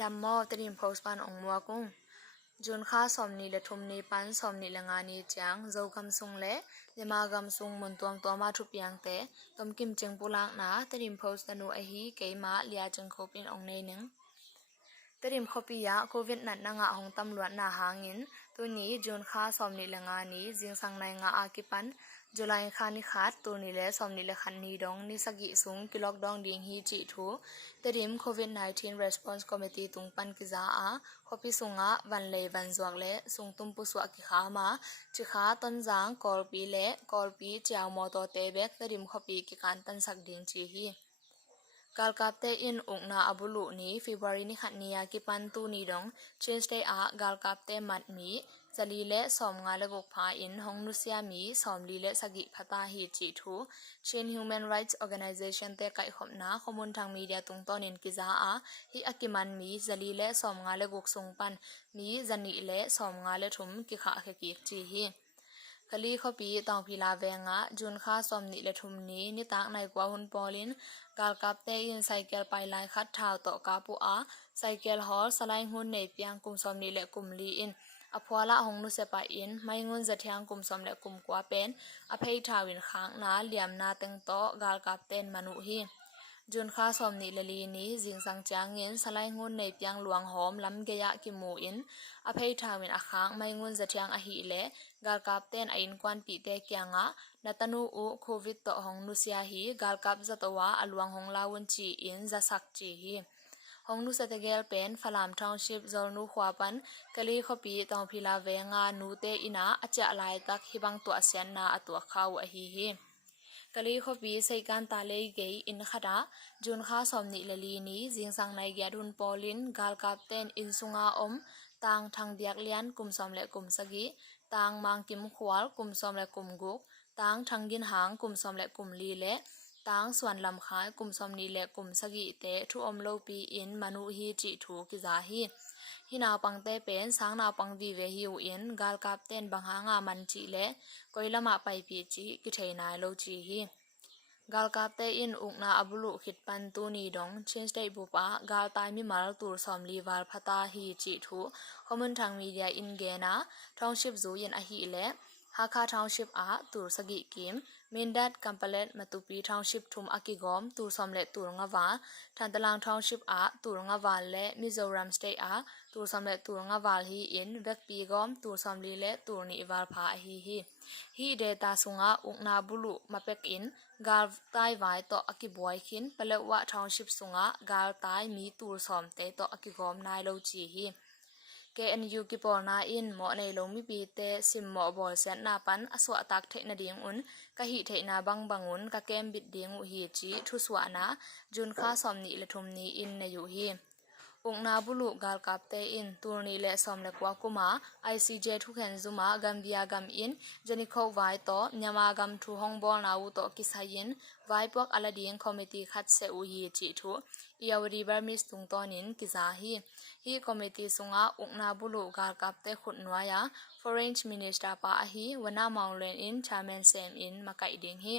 ดัมมอตริมโพสปันองมัวกุงจุนข้าสอมนีและทุมนีปันสอมนีละงานีจังเจ้ากำซุงเละเดมากำซุงมุนตัวมาทุบยังเตะตมกิมจึงปุลักนาตริมโพสตนูไอฮีเกยมาเลียจึงโคปินองในหนึ่งตริมโคปิยาโควิดนัดนางาหงตำรวจนาหางินตัวนี้จุนข้าสอมนีละงานีจิงสังในงาอากิปันจุลัยคานิขาดตัวนี้และสอมนีละคันนีดองนิสกิซุงกิล็อกดองดิงฮีจิทูตริมโควิด-19 response committee ตุงปันกิจาอาขพิสุงะวันเลวันจวกเลสุงตุมปุสวกิขามาจิขาตันจางกอลปีเลกอลปีเจ้ามอตอเตเบกตริมขปีกิการตันสักดิงจีฮีกาลกับเตอินอุกนาอบุลุนีฟีบรีนิขัดนียากิปันตูนีดงเชนสเตอากาลกับเตมัดมีจลีเลสอมงาเลกกพาอินฮงนุสยามีสอมลีเลสกิพัตาฮีจีทูเชน Human Rights Organization เตไกขบนาข้อมูลทางมีเดียตุงตอนินกิจาอาฮิอากิมันมีจลีเลสอมงาเลกกสุงปันมีจันีเลสอมงาเลทุมกิขาเขกิจีฮีกะลีขปีตองพิลาเวงะจุนค่าสอมนิเลทุมนี้นิตากในกว่าหุนปอลินกาลกับเตอินไซเคิลไปลายคัดท้าวต่อกาปูอาไซเคิลฮอลสไลหุนในเปียงกุมสอมนิเลกุมลีอินอพวาละหงนุเสปาอินไม่งุนจะเทียงกุมสอมเลกุมกว่าเป็นอภัยทาวินค้างนาเหลี่ยมนาเต็งโตกาลกับเตนมนุฮีจุนค่าสอมนิเลลีนี้จิงสังจางเงินสไลงุนในเปียงหลวงหอมลำเกยะกิมูอินอภัยทาวินอาค้างไม่งุนจะเทียงอหิเลกาลกับเต้นอินควันปีเตเกียงะนัตนูอุโควิดต่อหงนุเซียฮีกาลกับจัตวาอลวงหงลาวนจีอินจะสักจีฮีหงนุสเตเกลเป็นฟลามทาวน์ชิพจอลนูขวาปันกะลีขปีตองพิลาเวงานูเตอินาอจะลายตักฮิบังตัวเซียนนาอตัวข้าวอฮีฮีกะลีขปีใส่การตาเลเกยอินขดาจุนข้าสอมนิลลีนี้จิงสังในแกดุนปอลินกาลกับเต้นอินสุงาอมตางทางเดียกเลียนกุมสอมและกุมสกีตางมังกิมขวาลกุมสอมและกุมกุกตางทางยินหางกุมสอมและกุมลีและตางส่วนลำคายกุมสอมนีและกุมสกีเตทุอมโลปีอินมนุฮีจิถูกิจาฮีฮินาวปังเตเป็นสางนาวปังวีเวฮิวอินกาลกับเต้นบังหางามันจีและกอยละมาไปปีจีกิเทนายโลจีฮีกาลกับเตอินอุกนาอบุลุขิดปันตูนีดงเชนสเตบุปะกาลตายมิมาลตูสอมลีวาลพตาฮีจิทูคอมมอนทางมีเดียอินเกนาทองชิปจูยันอหิเลฮาคาทาวน์ชิปอาตูสกิกิมมินดัดกัมเปเลตมาตุปีทาวน์ชิปทุมอากิกอมตูสอมเลตูรงาวาทันตลังทาวน์ชิปอาตูรงาวาเลมิโซรัมสเตอาตูสอมเลตูรงาวาฮีอินเวกปีกอมตูสอมลีเลตูนีวาลพาฮีเดตาสุงาอุกนาบุลุมาเป็กอินกาลไตไวต่ออากิบวยคินเปเลวะทาวน์ชิปสุงากาลไตมีตูสอมเตต่ออากิกอมนายโลจีฮีKNU ki porna in mo nei lomi pi te sim mo bol sen na pan aswa tak the na ding un ka hi the na bangun ka kem bit ding u hi chi thu swa na jun kha som ni le thum ni in na yu hi ung na bulu gal kap te in tur ni le som le kwa kuma ICJ thu khen zuma gambia gam in jani kho vai to nyama gam thu hong bol na u to kisayin vai pok alading committee khat se u hi chi thu iawri barmis tung tonin kiza hi committee sunga ukna bulu gar kapte khutnwaya foreign minister pa ahi wana maunglen in chairman sem in makai ding hi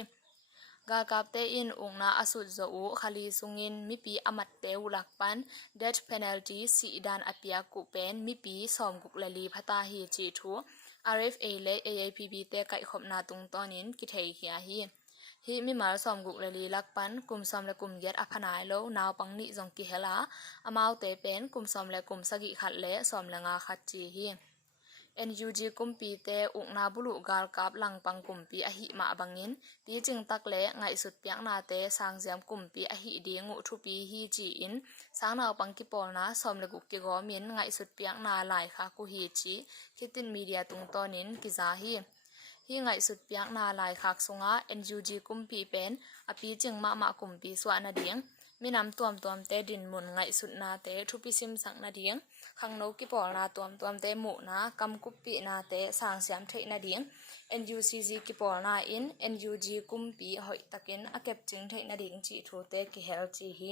gar kapte in ukna asut zo u khali sungin mipi amat te ulakpan death penalty si dan apia ku pen mipi som guklali phata hi chi thu RFA le AAPP te kai khopna tung tonin ki thei hi mi mar som guk le li lakpan kum som le kum yet aphanai lo naw pangni jong ki hela amau te pen kum som le kum sagi khat le som le nga khat chi hi NUG kumpi te ukna bulu gal kap lang pang kumpi a hi ma bangin ti ching tak le ngai sut piak na te sang jam kumpi a hi dingu thu pi hi chi in sang naw pang ki pol na som le guk ki go min ngai sut piak na lai kha ku hi chi khitin media tung tonin ki za hi ngai sut piak na lai khak sunga NUG kumpi pen api chingma ma kumpi swa na ding minam tuam te din mun ngai sut na te thupi sim sang na ding khangno ki pol na tuam te mu na kam kupi na te sang siam thei na ding NUCG ki pol na in NUG kumpi hoi takin akep ching thei na ding chi thu te ki hel chi hi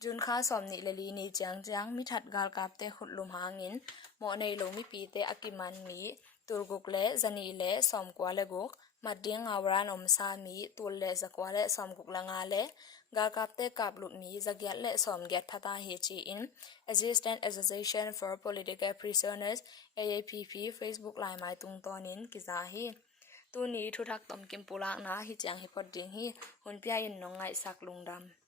jun kha som ni lali ni chang mi that gal kap te khut lum hangin mo nei lo mi pi te akiman mi turguk le zani le som kwa le guk มัดเดียงอาวรานอมซามีตุลเลสกวาเลสอมกุกลางาเลกากาบเตกาบลุดมีจักยัดเลสอมเกตพัตาเฮจีอิน Assistant Association for Political Prisoners AAPP Facebook ไลน์หมายตุงตอนินกิจาฮีตูนี้ทุทักตอมกิมปุลากนาฮิจางฮิพอดดิงฮีหุนพิอายินนองไงสักลุงดำ